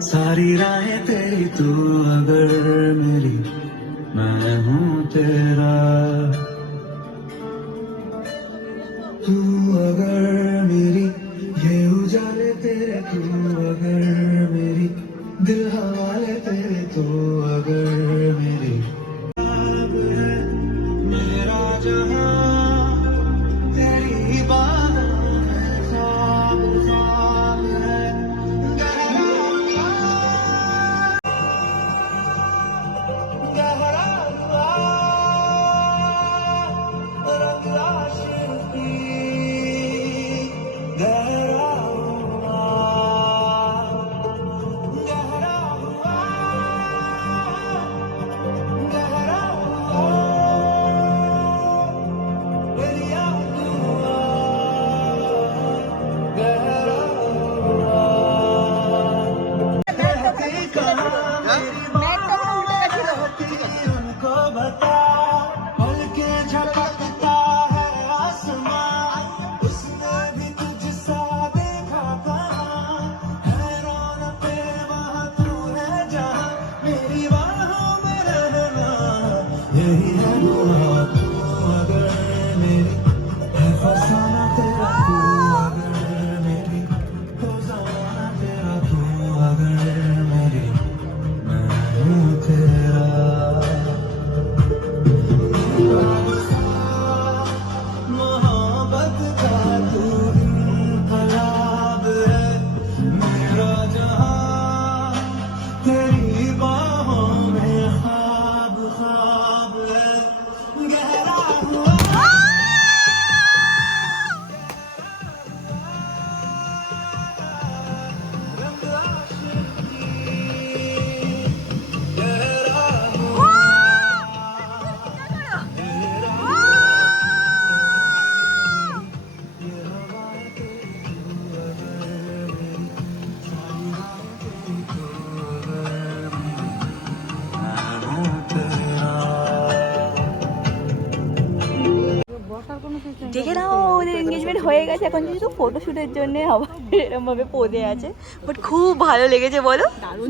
सारी राहें तेरी तू अगर मेरी मैं हूँ तेरा तू अगर मेरी ये उजाले तेरे तू अगर मेरी दिल हवाले तेरे तू अगर मेरी अब है मेरा जहां तेरी बाहों में ख्वाब ख्वाब है गहरा हुआ रंग आशिकी गहरा हुआ गहरा हुआ गहरा हुआ दरिया हुआ गहरा हुआ रहती कहाँ मेरी उनको बता पल के झपकता है आसमां उसने भी तुझसा देखा कहाँ है रौनक वहाँ तू है जहाँ मेरी बाहों में रहना यही है दुआ तू अगर मेरी है फसाना तेरा तू अगर मेरी हो जाना तेरा तू अगर मेरी मैं हूँ तेरा मोहब्बत का तू इनकलाब है मेरा जहां तेरी बाहों में ख्वाब ख्वाब है गहरा हुआ रंग आशिकी गहरा हुआ দেখে নাও ওদের এনগেজমেন্ট হয়ে গেছে, এখন শুধু ফটোশুটের জন্য আবার এরকম ভাবে পদে আছে। বাট খুব ভালো লেগেছে, বলো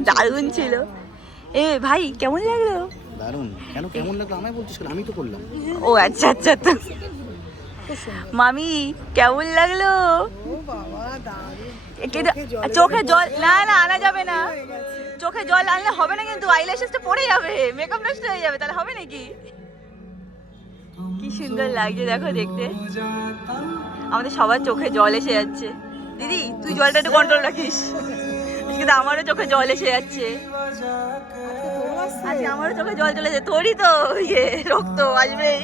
দারুণ ছিল। এ ভাই কেমন লাগলো? দারুণ। কেন কেমন লাগলো আমায় বলছিস? আমি তো করলাম। ও আচ্ছা আচ্ছা, তো মামি কেমন লাগলো? চোখে জল না না আনা যাবে না, চোখে জল আনলে হবে না, কিন্তু আইল্যাশেসটা পড়ে যাবে, মেকআপ নষ্ট হয়ে যাবে, তাহলে হবে নাকি? কি সুন্দর লাগছে দেখো দেখতে, আমাদের সবার চোখে জল এসে যাচ্ছে। দিদি তুই জলটা একটু কন্ট্রোল রাখিস, কিন্তু আমারও চোখে জল এসে যাচ্ছে। আচ্ছা আমারও চোখে জল চলে যাচ্ছে, তোরই তো ইয়ে রক্ত আসবেই।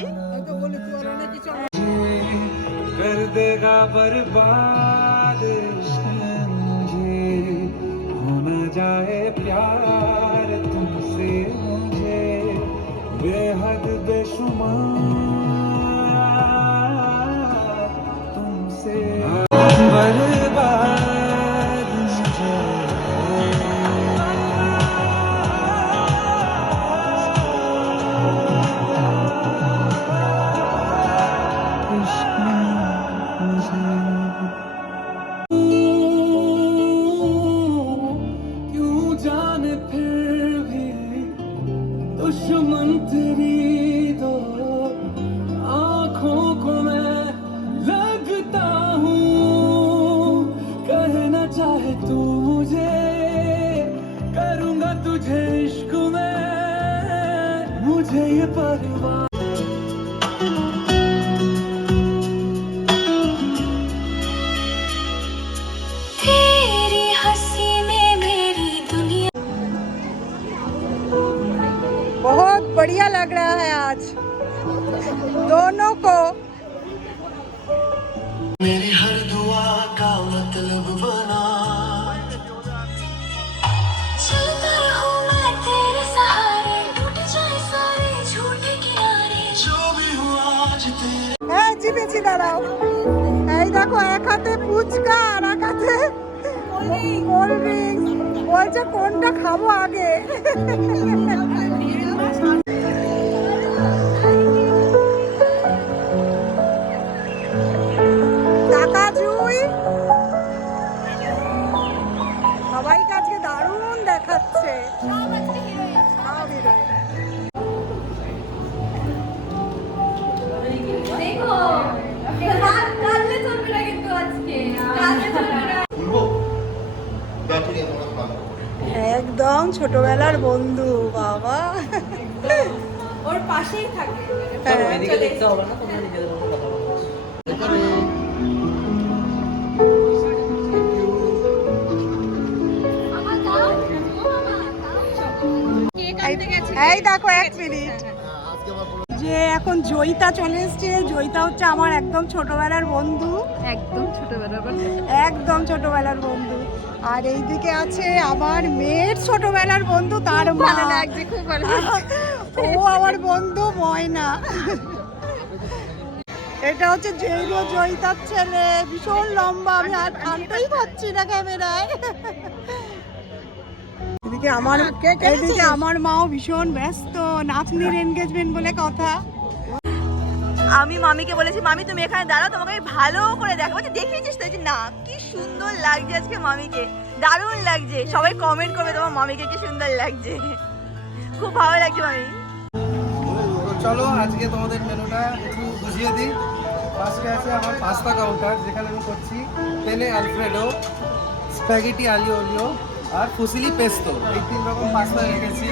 कर देगा बर्बाद इश्क मुझे हो न जाए प्यार तुमसे मुझे बेहद बेशुमार तुमसे बर्बाद मुझे क्यों जाने फिर भी दुश्मन तेरी दो आँखों को मैं लगता हूँ, कहना चाहे तू मुझे करूँगा तुझे इश्क में मुझे ये परवाह बहुत बढ़िया लग रहा है आज दोनों को। मेरी हर दुआ का मतलब बना चलता रहूं मैं तेरे सहारे, टूट जाए सारे झूठे किनारे। जो भी हुआ आज तेरे হ্যাঁ জিপেছি, দাঁড়াও। এই দেখো এক হাতে ফুচকা আর এক হাতে কোল্ড ড্রিঙ্কস, বলছে কোনটা খাবো আগে। টাকা জুই সবাইকে আজকে দারুণ একদম ছোটবেলার বন্ধু বাবা। ওর পাশেই থাকে। এদিকে দেখতে হবে না, তোমরা নিজেদের মতো কথা বলো। এই দেখো 1 মিনিট, যে এখন জয়িতা চলে এসছে। জয়িতা হচ্ছে আমার একদম ছোটবেলার বন্ধু, একদম ছোটবেলার বন্ধু। আর এইদিকে আছে আমার মেয়ের ছোটবেলার বন্ধু, তার মা। ভালো লাগছে, খুব ভালো লাগছে। ও আমার বন্ধু ময়না। এটা হচ্ছে জয়িতার ছেলে, ভীষণ লম্বা, আমি আর আনতেই পারছি না ক্যামেরায়। এদিকে আমার মাও ভীষণ ব্যস্ত, নাতনির এনগেজমেন্ট বলে কথা। আমি মামিকে বলেছি, মামি তুমি এখানে দাঁড়াও, তোমাকে আমি ভালো করে দেখাবো। দেখিয়েছিস তো? না, কি সুন্দর লাগছে আজকে মামিকে, দারুণ লাগছে। সবাই কমেন্ট করবে তোমার মামিকে কি সুন্দর লাগছে, খুব ভালো লাগছে মামি। তো চলো আজকে তোমাদের মেনুটা একটু বুঝিয়ে দিই। ফার্স্টে আছে আমার পাস্তা কাউন্টার, যেখানে আমি করছি পেনে আলফ্রেডো, স্প্যাগেটি আলিও ওলিও আর ফুসিলি পেস্তো, এই 3 রকম পাস্তা রেখেছি।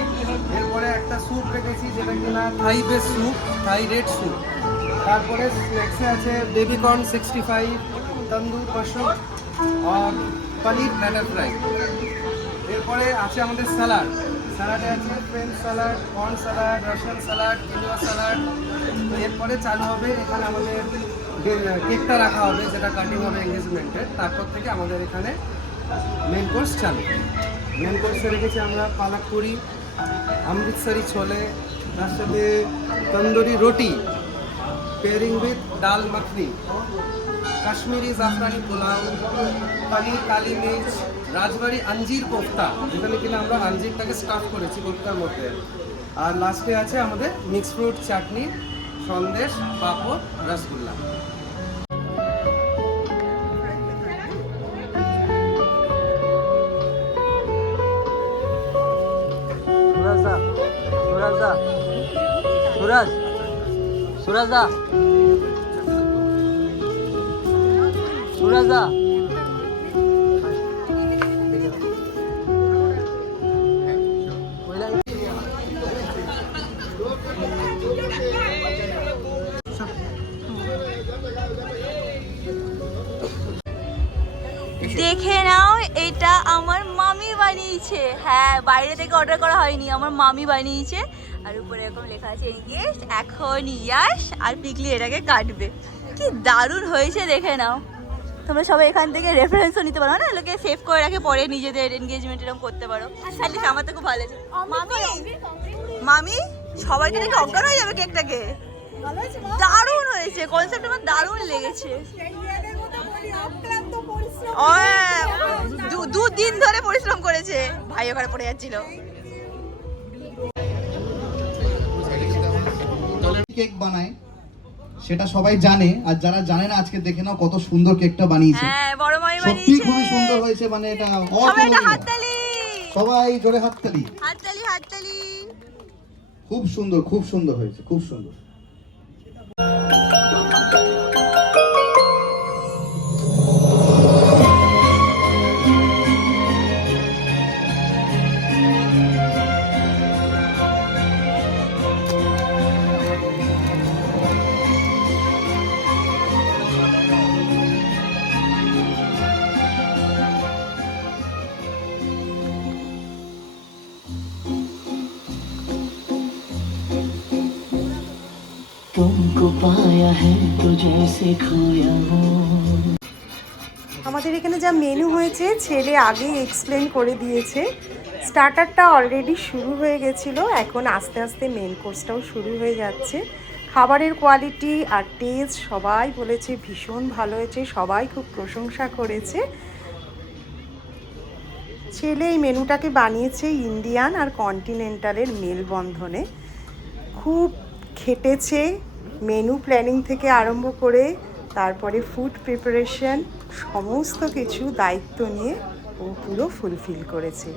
এরপরে একটা স্যুপ রেখেছি, যেটা কিনা Thai base soup, Thai red soup. তারপরে স্ন্যাক্সে আছে বেবিকর্ন 65, তন্দুর মাশরুম আর পনির ব্যাটার ফ্রাই। এরপরে আছে আমাদের স্যালাড, স্যালাডে আছে French salad, corn salad, Russian salad, quinoa salad. এরপরে চালু হবে এখানে আমাদের কেকটা রাখা হবে, যেটা কাটিং হবে এঙ্গেজমেন্টের। তারপর থেকে আমাদের এখানে মেন কোর্স চালু। মেন কোর্সে রেখেছি আমরা পালক পুরি, অমৃতসরি ছোলে, তার সাথে তন্দুরি রুটি, পেয়ারিং উইথ ডাল মাখনি, কাশ্মীরি জাফরানি পোলাও, পনির কালি মির্চ, রাজবাড়ি আঞ্জির কোফতা, যেখানে কিনা আমরা আঞ্জিরটাকে স্টাফ করেছি কোফতার মধ্যে। আর লাস্টে আছে আমাদের মিক্স ফ্রুট চাটনি, সন্দেশ, পাঁপড়, রসগোল্লা। দেখে নাও, এটা আমার মামি বানিয়েছে। হ্যাঁ, বাইরে থেকে অর্ডার করা হয়নি, আমার মামি বানিয়েছে। আর উপরে এরকম লেখা আছে এনগেজড, এখন ইয়াশ আর পিকলি এটাকে কাটবে। কি দারুণ হয়েছে, দেখে নাও। তোমরা সবাই এখান থেকে রেফারেন্সও নিতে পারো না, লোকে সেভ করে রাখে, পরে নিজেদের এনগেজমেন্ট এরকম করতে পারো। অ্যাটলিস্ট আমার তো খুব ভালো হয়েছে। মামি সবাইকে দেখে অজ্ঞান হয়ে যাবে কেকটাকে। দারুণ হয়েছে, কনসেপ্ট আমার দারুণ লেগেছে। 2 দিন ধরে পরিশ্রম করেছে, ভাই ওখানে পড়ে যাচ্ছিল। কেক বানায় সেটা সবাই জানে, আর যারা জানে না আজকে দেখে নাও কত সুন্দর কেকটা বানিয়েছে। হ্যাঁ, বড় মামি সত্যি বানিয়েছে। খুবই সুন্দর হয়েছে, মানে এটা সবাই একটা হাততালি, সবাই জোরে হাততালি। হাততালি, হাততালি। খুব সুন্দর, খুব সুন্দর হয়েছে, খুব সুন্দর। तुमको पाया है तो जैसे खोया हूँ। আমাদের এখানে যা মেনু হয়েছে ছেলে আগেই এক্সপ্লেন করে দিয়েছে। স্টার্টারটা অলরেডি শুরু হয়ে গেছিলো, এখন আস্তে আস্তে মেন কোর্সটাও শুরু হয়ে যাচ্ছে। খাবারের কোয়ালিটি আর টেস্ট সবাই বলেছে ভীষণ ভালো হয়েছে, সবাই খুব প্রশংসা করেছে। ছেলে এই মেনুটাকে বানিয়েছে ইন্ডিয়ান আর কন্টিনেন্টালের মেলবন্ধনে। খুব খেটেছে, মেনু প্ল্যানিং থেকে আরম্ভ করে তারপরে ফুড প্রিপারেশন সমস্ত কিছু দায়িত্ব নিয়ে ও পুরো ফুলফিল করেছে।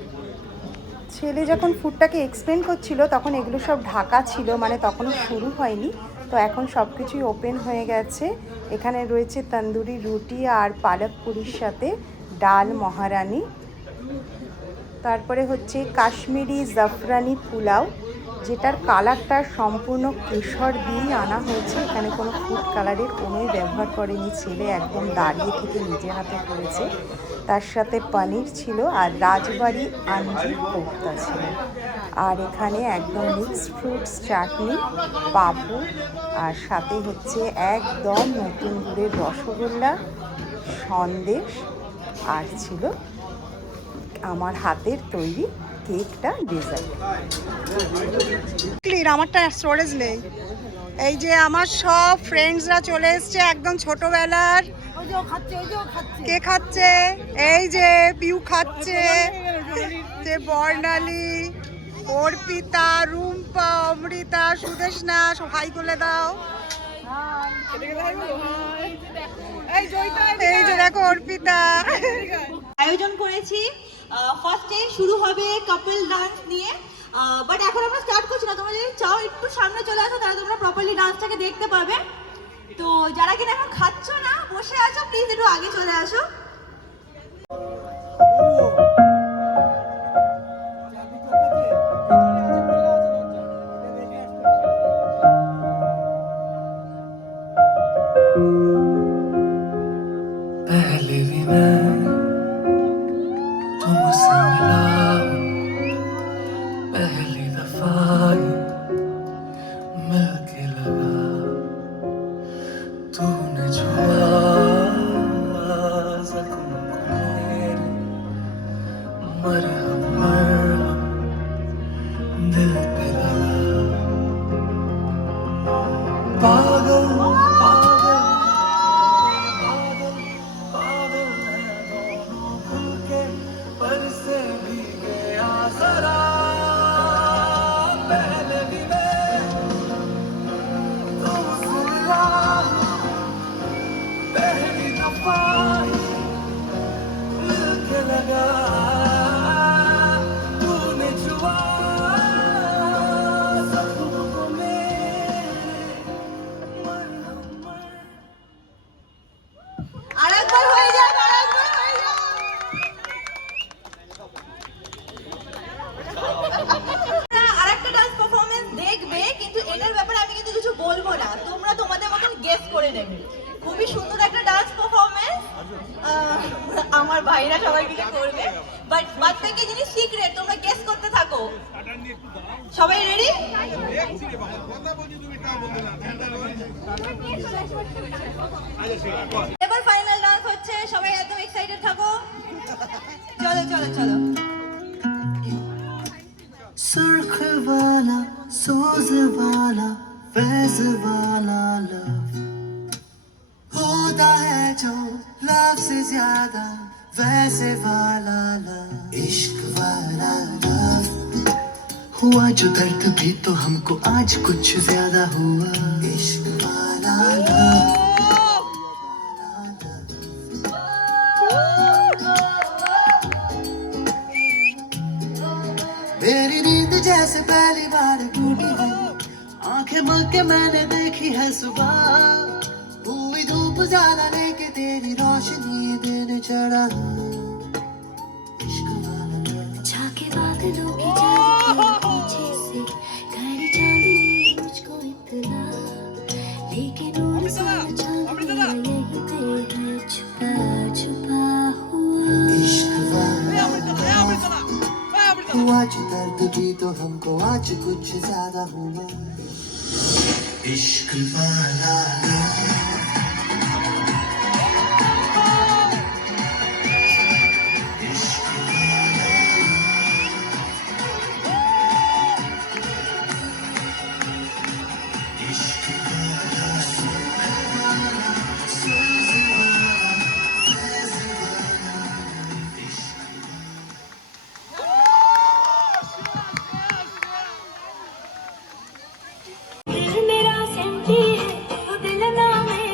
ছেলে যখন ফুডটাকে এক্সপ্লেন করছিল তখন এগুলো সব ঢাকা ছিল, মানে তখনও শুরু হয়নি। তো এখন সব কিছুই ওপেন হয়ে গেছে। এখানে রয়েছে তন্দুরি রুটি আর পালক পুরির সাথে ডাল মহারানি। তারপরে হচ্ছে কাশ্মীরি জাফরানি পোলাও, যেটার কালারটা সম্পূর্ণ কেশর দিয়েই আনা হয়েছে। এখানে কোনো ফুড কালারের কোনোই ব্যবহার করেনি ছেলে, একদম দাঁড়িয়ে থেকে নিজে হাতে করেছে। তার সাথে পনির ছিল আর রাজবাড়ি আঞ্জির কোফতা ছিল। আর এখানে একদম মিক্সড ফ্রুটস চাটনি, পাঁপড়, আর সাথে হচ্ছে একদম নতুন গুড়ের রসগোল্লা, সন্দেশ, আর ছিল আমার হাতের তৈরি কেকটা ডেজার্ট। ক্লিয়ার, আমারটা স্টোরেজ নেই। এই যে আমার সব ফ্রেন্ডসরা চলে এসছে, একদম ছোটবেলার। কে খাচ্ছে? এই যে পিউ খাচ্ছে, যে বর্ণালী, অর্পিতা, রুম্পা, অমৃতা, সুদেশনা, সব হাই করে দাও। এই যে দেখো অর্পিতা। আয়োজন করেছি। ফার্স্টে শুরু হবে কাপল ডান্স নিয়ে, বাট এখন আমরা স্টার্ট করছি না। তোমরা যদি চাও একটু সামনে চলে আসো, তাহলে তোমরা প্রপারলি ডান্সটাকে দেখতে পাবে। তো যারা কিনা এখন খাচ্ছ না, বসে আছো, প্লিজ একটু আগে চলে আসো। पहले भी मैं तुमसे मिला हूँ, पहली दफा ही मिलके लगा, तूने छुआ जख्म को मेरे, मरहम मरहम दिल पे लगा। पागल पागल पागल है दोनों खुल के, पर से भी गया जरा। पहले भी मैं तुमसे मिला, पहली दफा मिलके लगा, तूने छुआ जख्म को मेरे, मरहम मरहम। আরেকবার হয়ে যাক, আরেকবার হয়ে যাক। আরেকটা ডান্স পারফরম্যান্স দেখবে, কিন্তু এটার ব্যাপারে আমি কিন্তু কিছু বলবো না, তোমরা তোমাদের মতন গেস করে নেবে। খুবই সুন্দর একটা ডান্স পারফরম্যান্স, আমার ভাইরা সবাই মিলে করবে, বাট বাদ বাকি জিনিস সিক্রেট, তোমরা গেস করতে থাকো। সবাই রেডি? এবার ফাইনাল ডান্স হচ্ছে, সবাই একদম এক্সাইটেড থাকো। চলো চলো চলো। सुर्ख वाला सोज वाला फैज वाला लव होता है जो लव से ज्यादा वैसे वाला लव, इश्क वाला लव हुआ जो दर्द भी तो हमको आज कुछ ज्यादा हुआ, इश्क वाला लव। मेरी नींद जैसे पहली बार टूटी है, आंखें मल के मैंने देखी है सुबह, हुई धूप ज्यादा लेके तेरी रोशनी देने चढ़ा, इश्क वाला लव। झाके बादलों की जाने पीछे से घड़ी चांदनी मुझको इतना, लेकिन नूर सा चांदनी यहीं पे है छुपा छुपा हुआ, इश्क वाला हुआ जो दर्द भी तो हमको आज कुछ ज्यादा हुआ, इश्क वाला दिल मेरा सेंटी है, वो दिल ना मेरा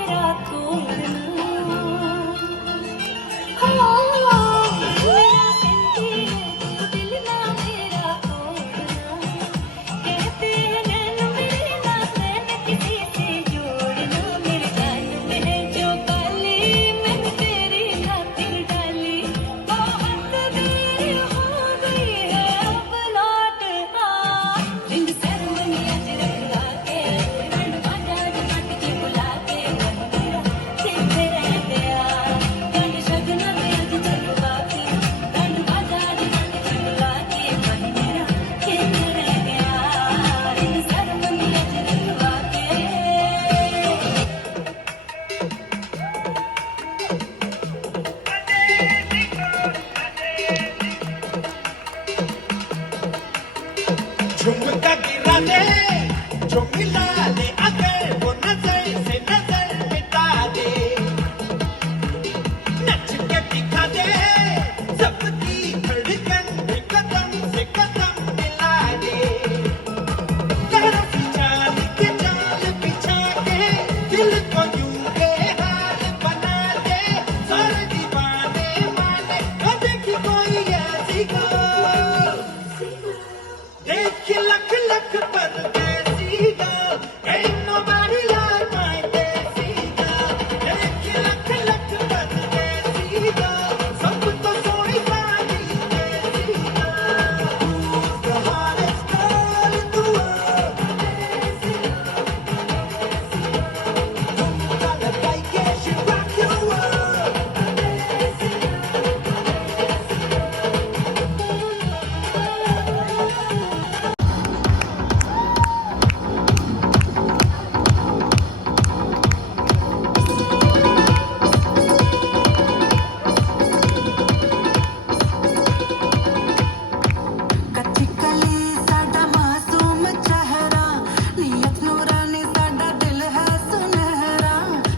जो मिला दे अगर वो नजर से नजर मिटा दे नच के दिखा दे सबकी धड़कन भी कदम से कदम मिला दे तरह से चाल के जाल बिछा के दिल को यूं बेहाल बना दे सारे दीवाने माने न देखी कोई ऐसी को देख लख लख परदेसी girl, ain't nobody like my Desi girl. देख लख लख परदेसी girl, सब तो सोनी सारी देसी girl. Who's the hottest girl in the world? Got a bike and she rock your world. ਕੱਚੀ ਕਲੀ ਸਾਡਾ ਮਾਸੂਮ ਚਿਹਰਾ ਨੀਅਤ ਨੂਰਾਨੀ ਸਾਡਾ ਦਿਲ ਹੈ ਸੁਨਹਿਰਾ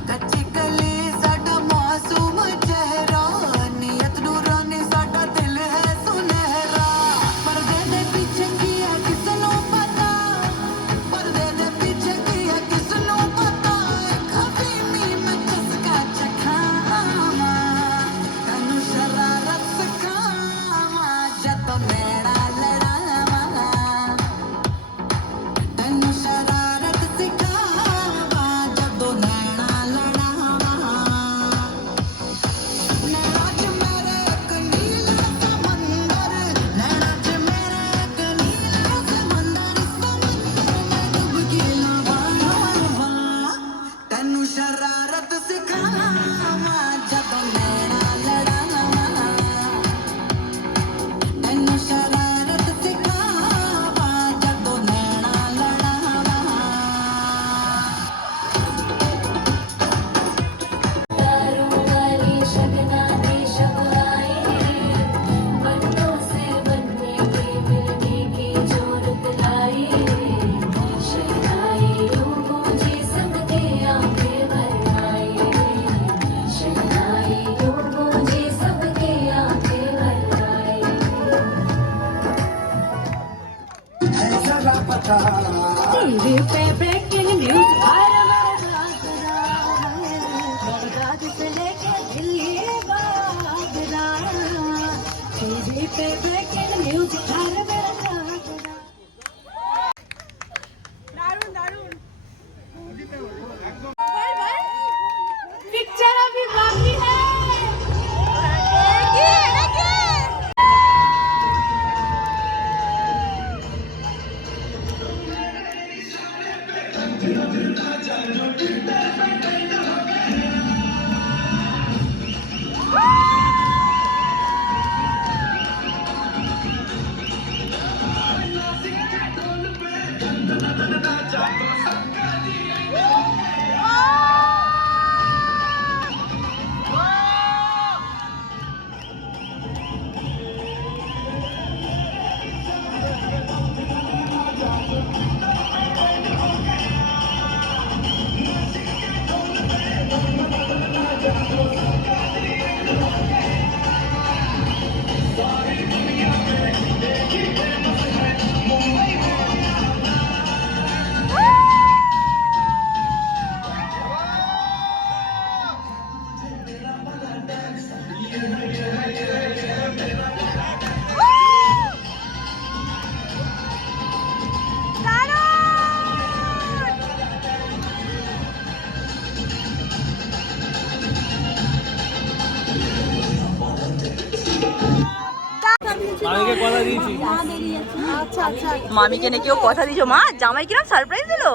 ਕੱਚੀ ਕਲੀ ਸਾਡਾ ਮਾਸੂਮ ਚਿਹਰਾ ਨੀਅਤ ਨੂਰਾਨੀ ਸਾਡਾ ਦਿਲ ਹੈ ਸੁਨਹਿਰਾ ਪਰਦੇ ਦੇ ਪਿੱਛੇ ਕੀ ਹੈ ਕਿਸ ਨੂੰ ਪਤਾ ਪਰਦੇ ਦੇ ਪਿੱਛੇ ਕੀ ਹੈ ਕਿਸ ਨੂੰ ਪਤਾ ਕभी ਨਹੀਂ ਮੈਂ ਚਸਕਾ ਚਖਾਵਾਂ ਤੈਨੂੰ ਸ਼ਰਾਰਤ ਸਿਖਾਵਾਂ ਜਦੋਂ ਮੇਰਾ ਲੜਾਵਾਂ ਤੈਨੂੰ ਸ਼ਰਾਰਤ ਸਿਖਾਵਾਂ ਜਦੋਂ ਨੈਣਾ ਲੜਾਵਾਂ ਨੈਣਾ 'ਚ ਮੇਰੇ ਇੱਕ ਨੀਲਾ ਸਮੁੰਦਰ ਨੈਣਾ 'ਚ ਮੇਰੇ ਇੱਕ ਨੀਲਾ ਸਮੁੰਦਰ ਮੈਂ ਡੁੱਬ ਕੇ ਲਾਵਾਂ ਤੈਨੂੰ ਸ਼ਰਾਰਤ ਸਿਖਾਵਾਂ ਜਦੋਂ ਨੈਣਾ ਲੜਾਵਾਂ ਤੈਨੂੰ ਸ਼ਰਾਰਤ ਸਿਖਾਵਾਂ ਜਦੋਂ ਨੈਣਾ ਲੜਾਵਾਂ तारों वाली शगना की शबराएं बनों से बनने की मिलने की जरूरत लाई शहनाई यूं गूंजी सबके आंखें भर आई शहनाई यूं गूंजी सबके आंखें भर आई टीवी पे ब्रेकिंग न्यूज बगदाद से लेके दिल्ली बागरा टीवी पे ब्रेकिंग न्यूज हर मेरा पिक्चर अभी बाकी है মামিকে নাকি ও কথা দিয়েছো মা জামাই কিরম সারপ্রাইজ দিলো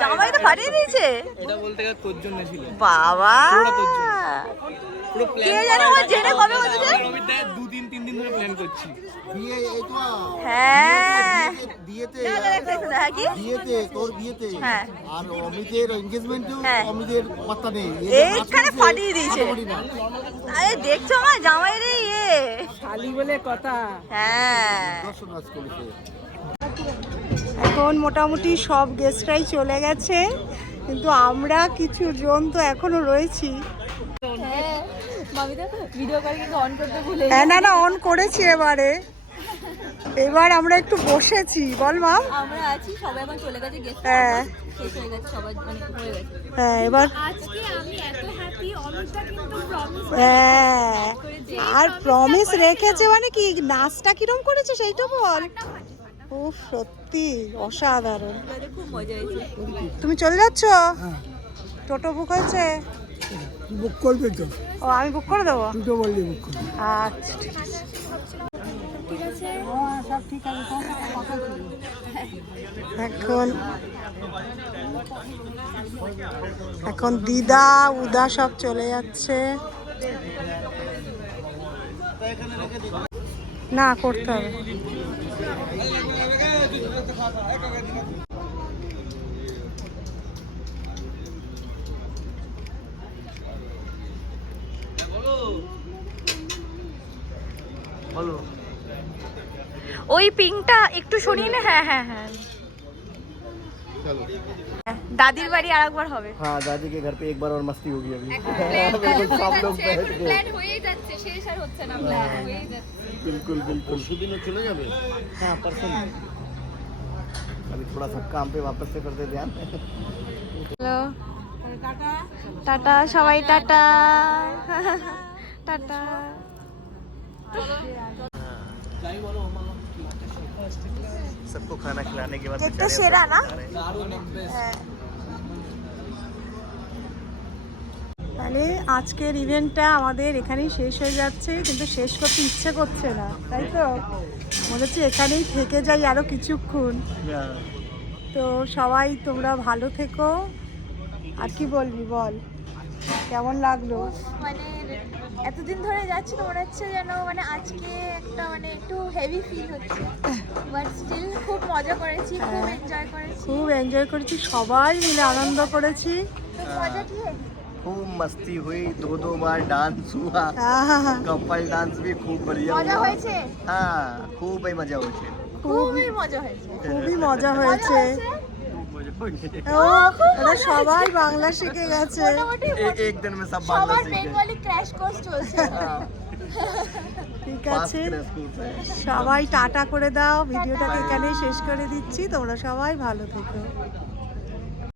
জামাই তো ফাটিয়ে দিয়েছে এটা বলতে গেলে তোর জন্য ছিল বাবা পুরোটা তোর জন্য। পুরো কে জানে ও জেনে কবে হচ্ছে রবিদা 2-3 দিন ধরে প্ল্যান করছি হ্যাঁ বিয়েতে হ্যাঁ কি বিয়েতে তোর বিয়েতে হ্যাঁ আর অমিতের এনগেজমেন্টে হ্যাঁ। অমিতের পাত্তা নেই এইখানে ফাটিয়ে দিয়েছে আরে দেখছো মা জামাইয়ের ইয়ে শালি বলে কথা। হ্যাঁ দর্শন আজ করেছে এখন মোটামুটি সব গেস্টরাই চলে গেছে, কিন্তু আমরা কিছু জন তো এখনো রয়েছি। ভিডিও করে কিন্তু অন করতে ভুলে হ্যাঁ, না অন করেছি এবারে। এবার আমরা একটু বসেছি, বল মা। আমরা আছি, সবাই এখন চলে গেছে, গেস্ট হ্যাঁ শেষ হয়ে গেছে, সবাই মানে হয়ে গেছে। হ্যাঁ এবার আজকে আমি এত হ্যাপি, অমিতটা কিন্তু প্রমিস হ্যাঁ, আর প্রমিস রেখেছে মানে কি, নাচটা কিরম করেছে সেইটা বল। ও সত্যি অসাধারণ। খুব মজা হয়েছে। তুমি চলে যাচ্ছ? টোটো বুক হয়েছে? বুক করবে তো, ও আমি বুক করে দেবো। দুটো বললি বুক করবে। আচ্ছা ঠিক আছে। এখন দিদা উদা সব চলে যাচ্ছে। না করতে হবে। ওই পিংটা একটু সরিয়ে নে। হ্যাঁ হ্যাঁ হ্যাঁ, দাদির বাড়ি আরেকবার হবে। हाँ दादी के घर पे एक बार और मस्ती होगी अभी। बिल्कुल सब लोग बैठ के প্ল্যান হয়েই যাচ্ছে, শেষ আর হচ্ছে না, প্ল্যান হয়েই যাচ্ছে। बिल्कुल बिल्कुल दिन चले जाबे। हाँ परसों अभी थोड़ा सा काम पे वापस से करते ध्यान। হ্যালো, টাটা সবাই, টাটা টাটা। सबको खाना खिलाने के बाद কেকটা সেরা না? তাহলে আজকের ইভেন্টটা আমাদের এখানেই শেষ হয়ে যাচ্ছে, কিন্তু শেষ করতে ইচ্ছে করছে না, তাই তো মনে হচ্ছে এখানেই থেকে যাই আরো কিছুক্ষণ। তো সবাই তোমরা ভালো থেকো। আর কি বলবি বল, কেমন লাগলো? মানে এতদিন ধরে যাচ্ছি তো মনে হচ্ছে যেন মানে আজকে একটা মানে একটু হেভি ফিল হচ্ছে, বাট স্টিল খুব মজা করেছি, খুব এনজয় করেছি। খুব এনজয় করেছি, সবাই মিলে আনন্দ করেছি। তো মজা কি হয়েছে? खूब मस्ती हुई, दो बार डांस हुआ, कपल डांस भी खूब बढ़िया মজা हुआ। হয়েছে, हाँ खूब ही मजा हुई। খুবই মজা হয়েছে। খুবই মজা হয়েছে। ও ওরা সবাই বাংলা শিখে গেছে। মোটামুটি एक दिन में सब बांग्ला সবার सीख गए। বেঙ্গলি ক্র্যাশ কোর্স চলছে। ঠিক Fast আছে, crash course है। সবাই টাটা করে দাও। ভিডিওটাকে এখানেই শেষ করে দিচ্ছি, তোমরা সবাই ভালো থেকো।